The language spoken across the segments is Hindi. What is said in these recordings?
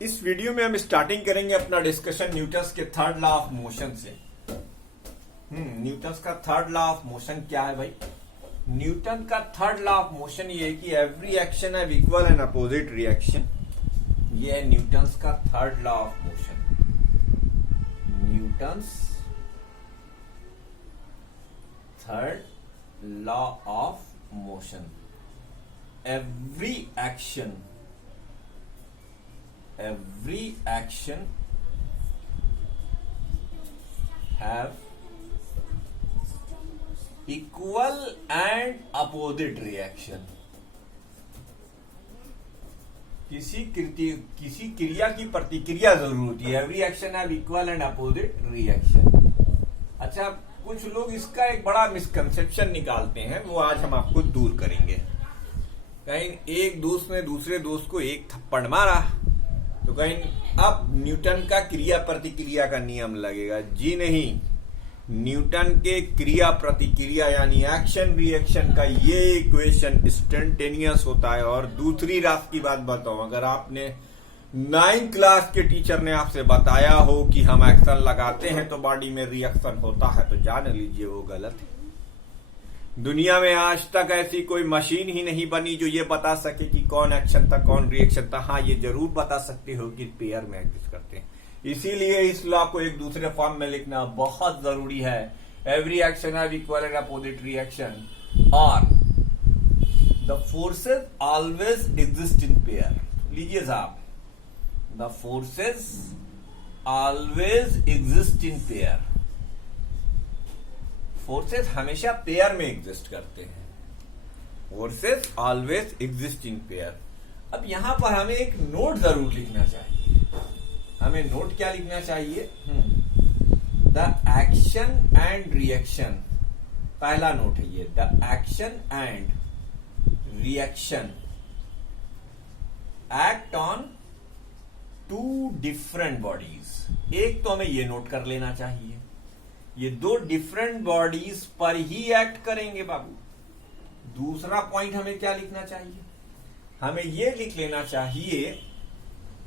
इस वीडियो में हम स्टार्टिंग करेंगे अपना डिस्कशन न्यूटन्स के थर्ड लॉ ऑफ मोशन से। न्यूटन्स का थर्ड लॉ ऑफ मोशन क्या है भाई? न्यूटन का थर्ड लॉ ऑफ मोशन ये है कि every action have equal and opposite reaction. ये है न्यूटन्स का third law of motion. Newton's third law of motion. every action have equal and opposite reaction। किसी क्रिया की प्रतिक्रिया जरूर होती है। Every action have equal and opposite reaction. अच्छा, कुछ लोग इसका एक बड़ा मिसकंसेप्शन निकालते हैं, वो आज हम आपको दूर करेंगे। कहीं एक दोस्त ने दूसरे दोस्त को एक थप्पड़ मारा तो कहीं अब न्यूटन का क्रिया प्रतिक्रिया का नियम लगेगा। जी नहीं, न्यूटन के क्रिया प्रतिक्रिया यानी एक्शन रिएक्शन का ये इक्वेशन इंस्टेंटेनियस होता है। और दूसरी रात की बात बताऊं, अगर आपने 9th क्लास के टीचर ने आपसे बताया हो कि हम एक्शन लगाते हैं तो बॉडी में रिएक्शन होता है, तो जान लीजिए वो गलत है। दुनिया में आज तक ऐसी कोई मशीन ही नहीं बनी जो ये बता सके कि कौन एक्शन था कौन रिएक्शन था। हाँ, ये जरूर बता सकते हो कि पेयर में एग्जिस्ट करते हैं। इसीलिए इस लॉ को एक दूसरे फॉर्म में लिखना बहुत जरूरी है। Every action have equal and opposite reaction और the forces always exist in pair. लीजिए साहब, the forces always exist in pair. Forces हमेशा पेयर में एग्जिस्ट करते हैं। Forces always exist in pair. अब यहां पर हमें एक नोट जरूर लिखना चाहिए। हमें नोट क्या लिखना चाहिए? The action and reaction. पहला नोट है ये, the action and reaction act on two different bodies. एक तो हमें ये नोट कर लेना चाहिए, ये दो डिफरेंट बॉडीज पर ही एक्ट करेंगे बाबू। दूसरा पॉइंट हमें क्या लिखना चाहिए? हमें ये लिख लेना चाहिए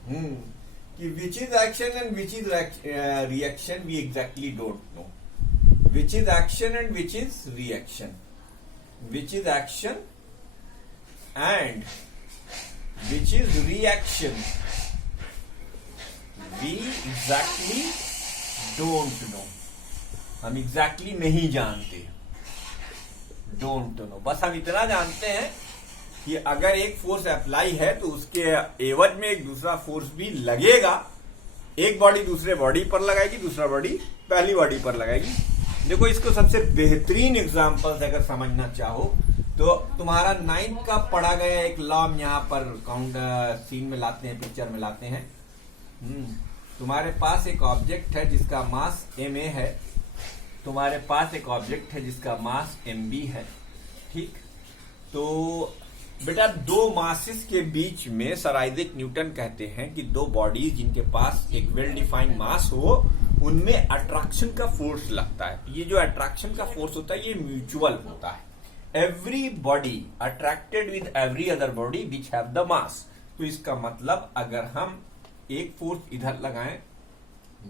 कि which is action and which is reaction we exactly don't know. Which is action and which is reaction, which is action and which is reaction we exactly don't know. हम एग्जैक्टली नहीं जानते, डोंट नो। बस हम इतना जानते हैं कि अगर एक फोर्स अप्लाई है तो उसके एवज में एक दूसरा फोर्स भी लगेगा। एक बॉडी दूसरे बॉडी पर लगाएगी, दूसरा बॉडी पहली बॉडी पर लगाएगी। देखो, इसको सबसे बेहतरीन एग्जांपल से अगर समझना चाहो तो तुम्हारा 9th का पढ़ा गया एक लॉ यहां पर काउंट सीन में लाते हैं, पिक्चर में लाते हैं। तुम्हारे पास एक ऑब्जेक्ट है जिसका मास ma है, तुम्हारे पास एक ऑब्जेक्ट है जिसका मास mb है। ठीक, तो बेटा दो मासेस के बीच में सर आइजैक न्यूटन कहते हैं कि दो बॉडीज जिनके पास एक वेल डिफाइंड मास हो उनमें अट्रैक्शन का फोर्स लगता है। ये जो अट्रैक्शन का फोर्स होता है ये म्यूचुअल होता है। Every body attracted with every other body which have the mass. तो इसका मतलब अगर हम एक फोर्स इधर लगाएं,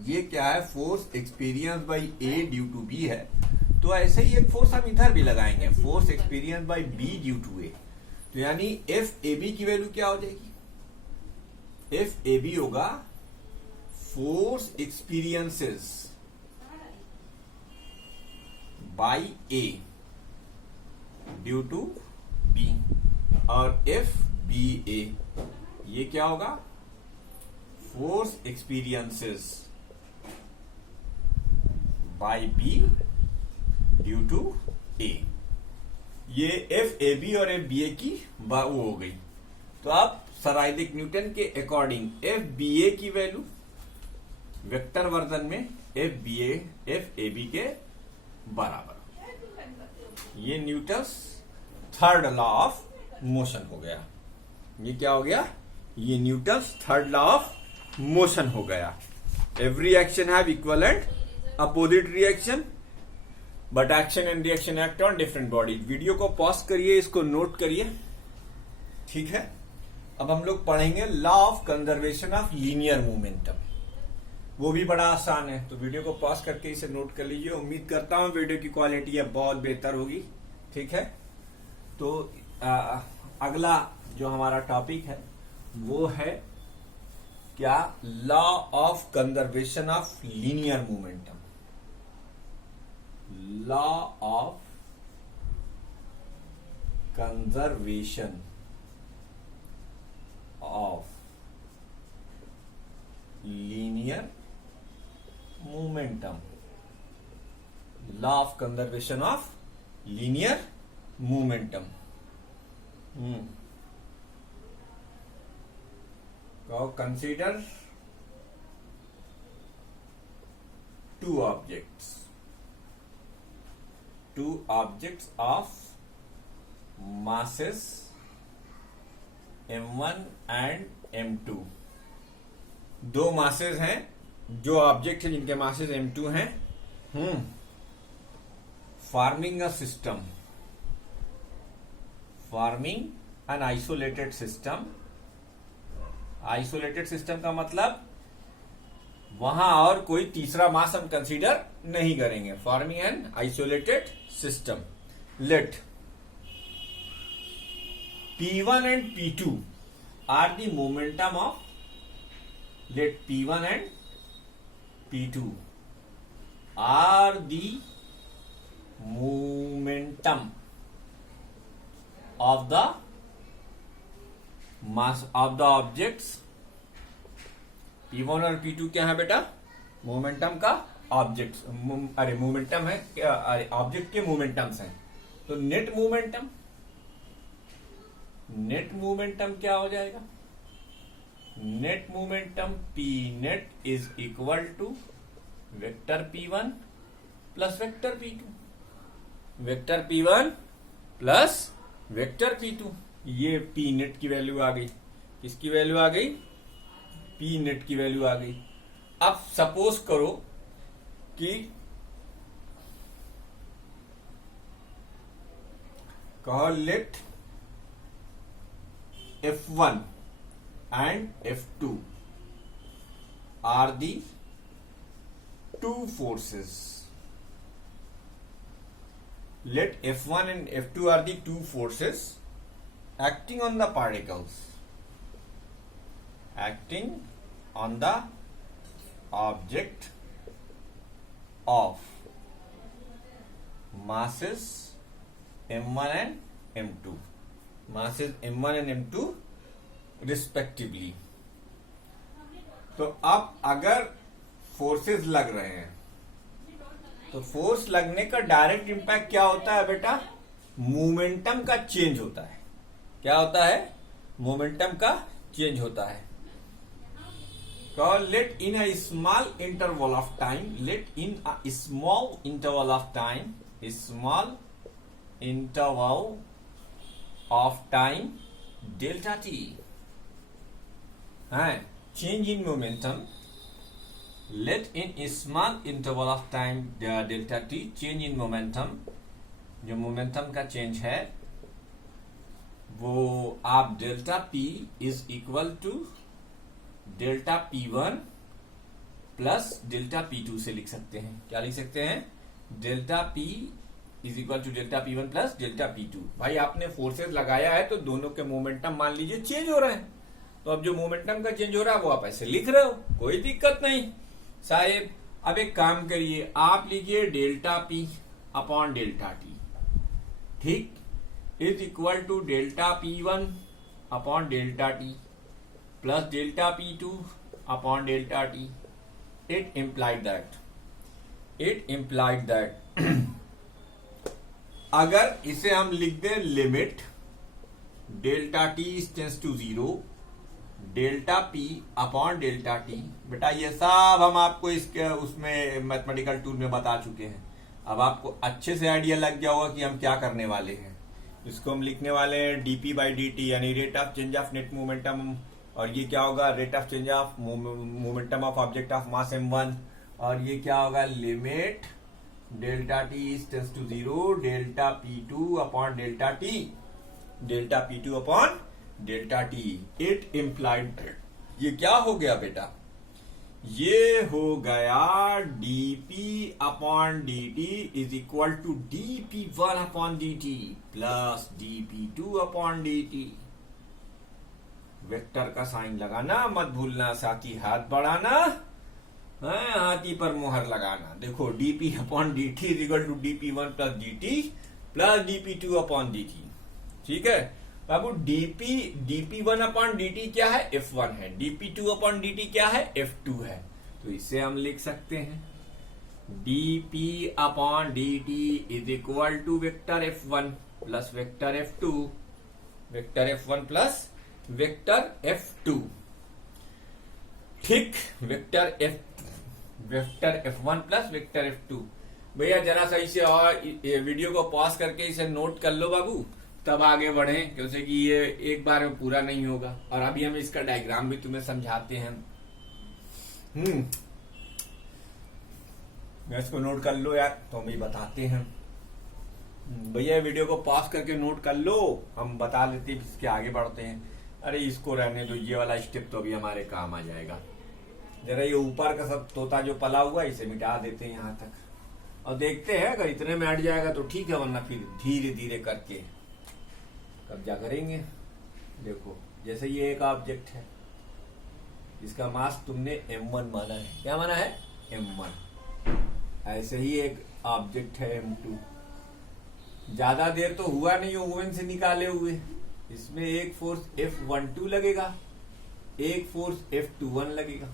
ये क्या है? Force experience by A due to B है। तो ऐसे ही एक फोर्स हम इधर भी लगाएंगे, force experience by B due to A. तो यानी एफ ए बी की वैल्यू क्या हो जाएगी? एफ ए बी होगा force experiences by A due to B, और एफ बी ए ये क्या होगा? Force experiences by B due to A. ये एफ ए बी और एफ बी ए की वो हो गई। तो अब सर आइजैक न्यूटन के अकॉर्डिंग एफ बी ए की वैल्यू वेक्टर वर्जन में एफ ए बी के बराबर। ये Newton's third law of motion हो गया। ये क्या हो गया? ये Newton's third law of motion हो गया। Every action have equal and opposite reaction but action and reaction act on different bodies. Video को पॉज करिए, इसको नोट करिए, ठीक है? अब हम लोग पढ़ेंगे law of conservation of linear momentum. वो भी बड़ा आसान है, तो वीडियो को पॉज करके इसे नोट कर लीजिए। उम्मीद करता हूं वीडियो की क्वालिटी अब बहुत बेहतर होगी। ठीक है, तो अगला जो हमारा टॉपिक है वो है क्या, law of conservation of linear momentum. Law of conservation of linear momentum. Law of conservation of linear momentum. Consider two objects of masses m1 and m2। दो मासेस हैं, जो ऑब्जेक्ट है जिनके मासेस m2 हैं। Forming a system, forming an isolated system. Isolated system का मतलब वहां और कोई तीसरा मास हम कंसीडर नहीं करेंगे। Forming an isolated system. Let P1 and P2 are the momentum of, let P1 and P2 are the momentum of the mass of the objects। P1 और P2 क्या है बेटा? मोमेंटम का ऑब्जेक्ट, अरे मोमेंटम है, अरे ऑब्जेक्ट के मोमेंटम्स हैं। तो नेट मोमेंटम, नेट मोमेंटम क्या हो जाएगा? Net momentum P net is equal to vector P1 plus vector P2। Vector P1 plus vector P2। ये P नेट की वैल्यू आ गई। किसकी वैल्यू आ गई? P नेट की वैल्यू आ गई। अब सपोज करो कि कहो let F1 and F2 are the two forces। Let F1 and F2 are the two forces acting on the particles, acting on the object of masses m1 and m2, masses m1 and m2 respectively. तो अब अगर फोर्सेस लग रहे हैं तो फोर्स लगने का डायरेक्ट इंपैक्ट क्या होता है बेटा? मोमेंटम का चेंज होता है। क्या होता है? मोमेंटम का चेंज होता है। तो let in a small interval of time, let in a small interval of time, small interval of time delta t, change in momentum, let in a small interval of time delta t, change in momentum। जो मोमेंटम का चेंज है वो आप delta p is equal to delta P1 plus delta P2 से लिख सकते हैं। क्या लिख सकते हैं? Delta P is equal to delta P1 plus delta P2। भाई आपने फोर्सेस लगाया है तो दोनों के मोमेंटम मान लीजिए चेंज हो रहे हैं, तो अब जो मोमेंटम का चेंज हो रहा है वो आप ऐसे लिख रहे हो, कोई दिक्कत नहीं साहेब। अब एक काम करिए, आप लिखिए delta P upon delta T, ठीक, is equal to delta P1 upon delta T plus delta P2 upon delta T। It implied that अगर इसे हम लिख दें limit delta T tends to 0, delta P upon delta T। बेटा ये सब हम आपको इसके उसमें मैथमेटिकल टूल में बता चुके हैं। अब आपको अच्छे से आइडिया लग गया होगा कि हम क्या करने वाले हैं। इसको हम लिखने वाले हैं dp बाई dt, यानी rate of change of net momentum. और ये क्या होगा? Rate of change of momentum of object of mass m1। और ये क्या होगा? Limit delta T tends to 0, delta P2 upon delta T, delta P2 upon delta t, it implied, ये क्या हो गया बेटा, ये हो गया dp upon dt is equal to dp1 upon dt plus dp2 upon dt। Vector का साइन लगाना मत भूलना, साथ ही हाथ बढ़ाना, हाथी पर मोहर लगाना। देखो dp upon dt is equal to dp1 plus dt plus dp2 upon dt। ठीक है बाबू, dp1 अपॉन dt क्या है, f1 है, dp2 अपॉन dt क्या है, f2 है। तो इसे हम लिख सकते हैं dp upon dt is equal to vector f1 plus vector f2, vector f1 plus vector f2। ठीक, vector f1 plus vector f2। भैया जरा सा इसे और वीडियो को पॉज करके इसे नोट कर लो बाबू, तब आगे बढ़े, क्योंकि कि ये एक बार में पूरा नहीं होगा। और अभी हम इसका डायग्राम भी तुम्हें समझाते हैं। इसको नोट कर लो यार, तो हम ही बताते हैं। भैया वीडियो को पॉज करके नोट कर लो, हम बता लेते हैं, इसके आगे बढ़ते हैं। अरे इसको रहने दो, ये वाला स्टेप तो अभी हमारे काम आ जाएगा। जरा ये ऊपर का सब तोता जो पला हुआ इसे मिटा देते हैं यहाँ तक, और देखते हैं अगर इतने में हट जाएगा तो ठीक है, वरना फिर धीरे धीरे करके कब्जा करेंगे। देखो जैसे ये एक ऑब्जेक्ट है, इसका मास तुमने m1 माना है, क्या माना है, m1। ऐसे ही एक ऑब्जेक्ट है m2, ज्यादा देर तो हुआ नहीं ओवन से निकाले हुए, इसमें एक फोर्स F12 लगेगा, एक फोर्स F21 लगेगा।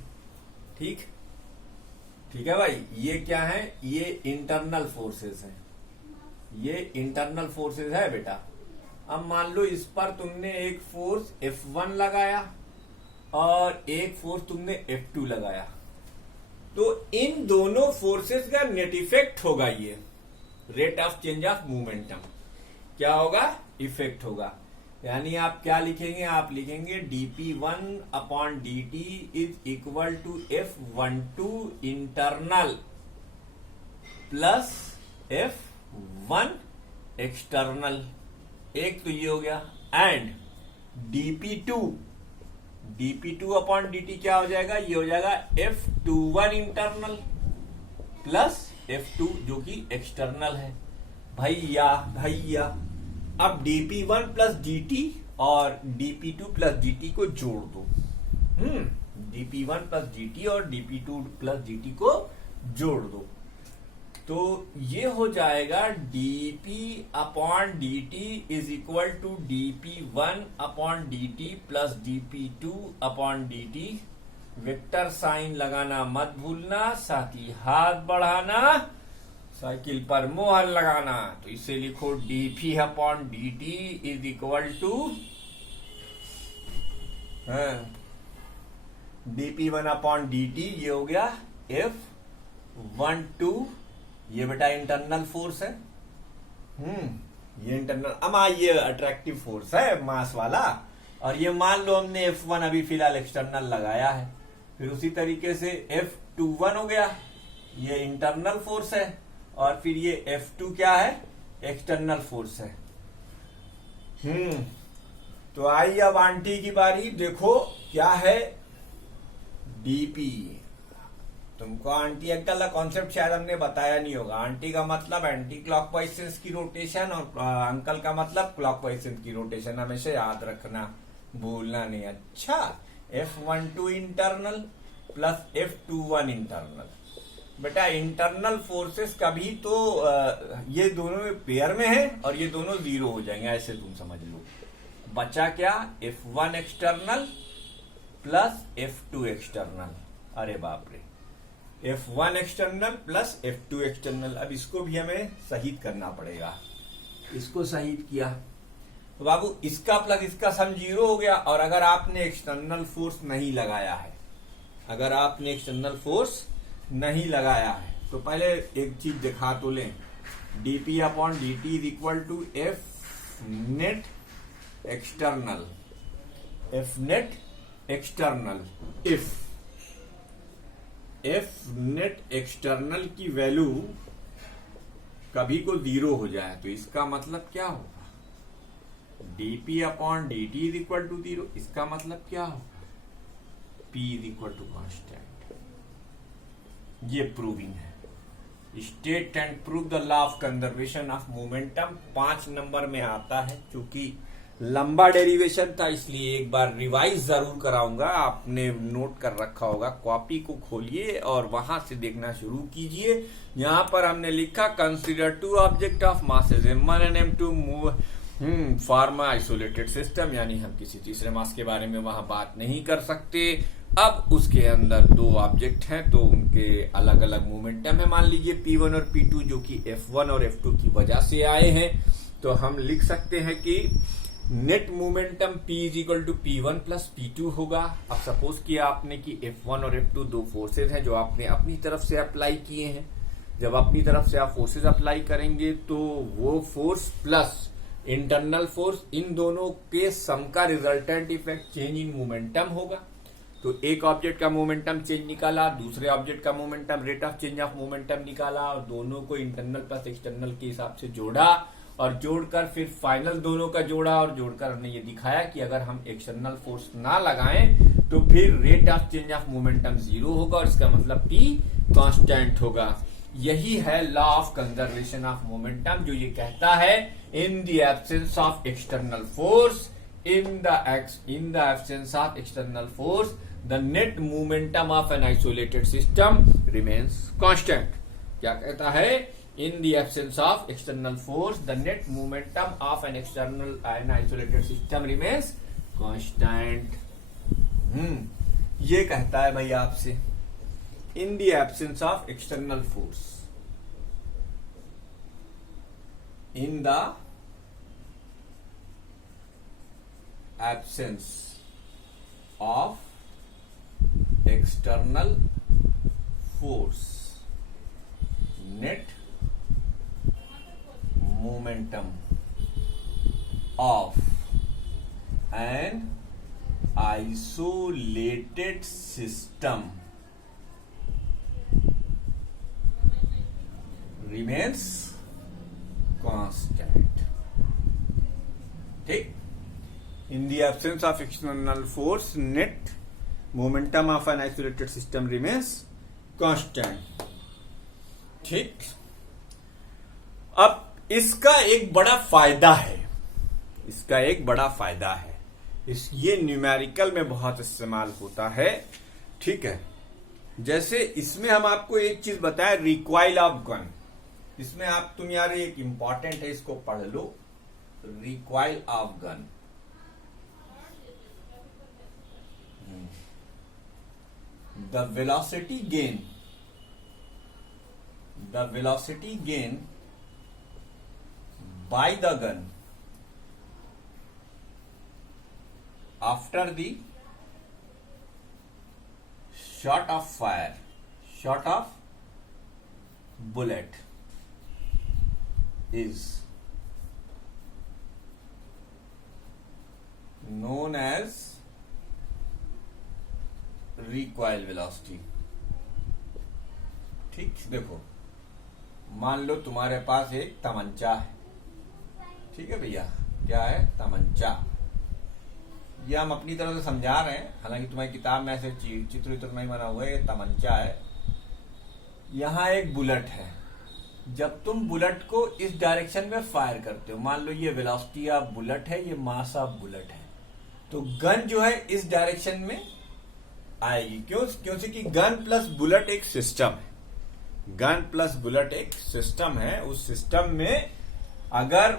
ठीक ठीक है भाई, ये क्या है, ये इंटरनल फोर्सेस है, ये इंटरनल फोर्सेस है बेटा। अब मान लो इस पर तुमने एक फोर्स F1 लगाया और एक फोर्स तुमने F2 लगाया, तो इन दोनों फोर्सेस का नेट इफेक्ट होगा, ये rate of change of momentum क्या होगा, इफेक्ट होगा। यानी आप क्या लिखेंगे, आप लिखेंगे dp1 upon dt is equal to F12 internal plus F1 external. एक तो ये हो गया, एंड dp2 अपॉन dt क्या हो जाएगा, ये हो जाएगा F21 इंटरनल प्लस F2 जो कि एक्सटर्नल है। भैया अब dp1 प्लस dt और dp2 प्लस dt को जोड़ दो। dp1 प्लस dt और dp2 प्लस dt को जोड़ दो, तो ये हो जाएगा dp upon dt is equal to dp1 upon dt plus dp2 upon dt। Vector sign लगाना मत भूलना, साथ ही हाथ बढ़ाना, साइकिल पर मोहर लगाना। तो इसे लिखो dp upon dt is equal to dp1 upon dt, ये हो गया F12, ये बेटा इंटरनल फोर्स है। ये इंटरनल, अब ये अट्रैक्टिव फोर्स है मास वाला, और ये मान लो हमने F1 अभी फिलहाल एक्सटर्नल लगाया है, फिर उसी तरीके से F21 हो गया, ये इंटरनल फोर्स है, और फिर ये F2 क्या है, एक्सटर्नल फोर्स है। तो आई अब आंटी की बारी। देखो क्या है dp, तुमको आंटी अंकल का कॉन्सेप्ट शायद हमने बताया नहीं होगा। आंटी का मतलब एंटी क्लॉकवाइज सेंस की रोटेशन, और अंकल का मतलब क्लॉकवाइज सेंस की रोटेशन, हमेशा याद रखना, भूलना नहीं। अच्छा, F12 internal plus F21 internal. बेटा इंटरनल फोर्सेस कभी तो ये दोनों पेयर में है और ये दोनों जीरो हो जाएंगे, ऐसे तुम समझ लो। बचा क्या, F1 external plus F2 external. अरे बाप रे, F1 external plus F2 external. अब इसको भी हमें शहीद करना पड़ेगा। इसको शहीद किया तो बाबू इसका प्लस इसका सम जीरो हो गया। और अगर आपने एक्सटर्नल फोर्स नहीं लगाया है, अगर आपने एक्सटर्नल फोर्स नहीं लगाया है, तो पहले एक चीज दिखा तो लें, dp upon dt is equal to F net external, F net external. If F net external की वैल्यू कभी को जीरो हो जाए तो इसका मतलब क्या होगा, dp upon dt is equal to 0। इसका मतलब क्या होगा, p is equal to constant. ये प्रूविंग है। State and prove the law of conservation of momentum 5 number में आता है। क्योंकि लंबा डेरिवेशन था इसलिए एक बार रिवाइज जरूर कराऊंगा। आपने नोट कर रखा होगा, कॉपी को खोलिए और वहां से देखना शुरू कीजिए। यहां पर हमने लिखा consider two object of masses m1 and m2 move form isolated system, यानी हम किसी तीसरे मास के बारे में वहां बात नहीं कर सकते। अब उसके अंदर 2 ऑब्जेक्ट हैं तो उनके अलग अलग मोमेंटम है। मान लीजिए P1 और P2 जो कि F1 और F2 की वजह से आए हैं, तो हम लिख सकते हैं कि net momentum P is equal to P1 plus P2 होगा। अब सपोज किया आपने कि F1 और F2 2 फोर्सेज हैं जो आपने अपनी तरफ से अप्लाई किए हैं। जब अपनी तरफ से आप फोर्सेज अप्लाई करेंगे तो वो फोर्स प्लस इंटरनल फोर्स, इन दोनों के सम का resultant effect change in momentum होगा। तो एक ऑब्जेक्ट का मोमेंटम चेंज निकाला, दूसरे ऑब्जेक्ट का momentum rate of change of momentum निकाला और दोनों को इंटरनल प्लस एक्सटर्नल के हिसाब से जोड़ा और जोड़कर फिर फाइनल दोनों का जोड़ा और जोड़कर हमने ये दिखाया कि अगर हम एक्सटर्नल फोर्स ना लगाएं तो फिर rate of change of momentum 0 होगा और इसका मतलब P कांस्टेंट होगा। यही है law of conservation of momentum, जो ये कहता है in the absence of external force, in the absence of external force, the net momentum of an isolated system remains constant। क्या कहता है, in the absence of external force, the net momentum of an isolated system remains constant। ये कहता है भाई आपसे in the absence of external force, in the absence of external force, net momentum of an isolated system remains constant। ठीक, in the absence of external force, net momentum of an isolated system remains constant। ठीक, अब इसका एक बड़ा फायदा है, ये न्यूमेरिकल में बहुत इस्तेमाल होता है। ठीक है, जैसे इसमें हम आपको एक चीज बताएं, रिकॉइल ऑफ गन। इसमें तुम यार एक इंपॉर्टेंट है, इसको पढ़ लो, recoil of gun. The velocity gain by the gun after the shot of bullet is known as recoil velocity. ठीक, देखो मान लो तुम्हारे पास एक तमंचा है। ठीक है भैया, क्या है, तमंचा। ये हम अपनी तरफ से समझा रहे हैं, हालांकि तुम्हारी किताब में ऐसे चित्र नहीं बना हुआ है। ये तमंचा है, यहां एक बुलेट है। जब तुम बुलेट को इस डायरेक्शन में फायर करते हो, मान लो ये वेलोसिटी ऑफ बुलेट है, ये मास ऑफ बुलेट है, तो गन जो है इस डायरेक्शन में आएगी। क्योंकि कि गन प्लस बुलेट एक सिस्टम है। उस सिस्टम में अगर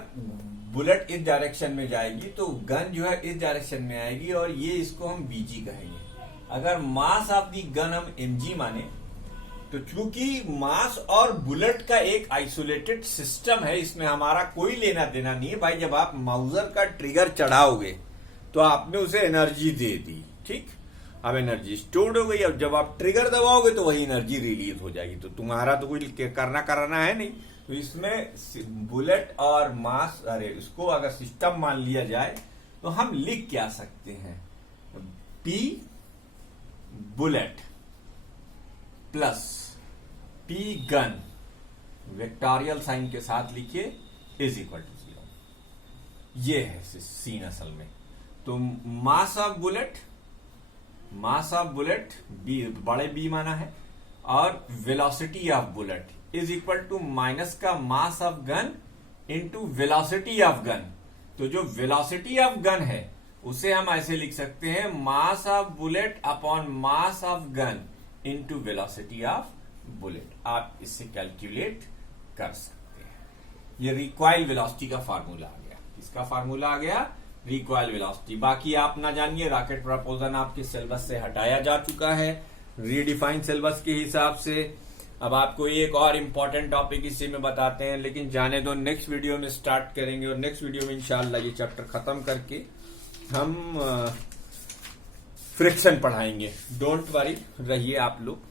बुलेट इस डायरेक्शन में जाएगी तो गन जो है इस डायरेक्शन में आएगी और ये इसको हम बीजी कहेंगे। अगर मास ऑफ दी गन हम mg माने तो चूंकि मास और बुलेट का एक आइसोलेटेड सिस्टम है, इसमें हमारा कोई लेना देना नहीं है भाई। जब आप माउजर का ट्रिगर चढ़ाओगे तो आपने उसे एनर्जी दे दी। ठीक, अब एनर्जी स्टोर्ड हो गई। अब जब आप ट्रिगर दबाओगे तो वही एनर्जी रिलीज हो जाएगी। तो तुम्हारा तो कोई करना है नहीं। तो इसमें बुलेट और मास, इसको अगर सिस्टम मान लिया जाए तो हम लिख क्या सकते हैं, P bullet plus P gun, vectorial sign के साथ लिखिए, इज इक्वल टू 0। ये है सीन असल में। तो मास ऑफ बुलेट बी, बड़े बी माना है, और velocity of bullet is equal to minus का mass of gun into velocity of gun. तो जो वेलोसिटी ऑफ गन है उसे हम ऐसे लिख सकते हैं, मास of bullet upon mass of gun into velocity of bullet. आप इससे कैलकुलेट कर सकते हैं। ये रिकॉइल वेलोसिटी का फार्मूला आ गया। किसका फार्मूला आ गया? Recoil velocity. बाकी आप ना जानिए, रॉकेट प्रपोजन आपके सिलेबस से हटाया जा चुका है रीडिफाइंड सिलेबस के हिसाब से। अब आपको एक और इम्पोर्टेंट टॉपिक इसी में बताते हैं, लेकिन जाने दो, नेक्स्ट वीडियो में स्टार्ट करेंगे, और नेक्स्ट वीडियो में इंशाल्लाह ये चैप्टर खत्म करके हम फ्रिक्शन पढ़ाएंगे। डोंट वरी, रहिए आप लोग।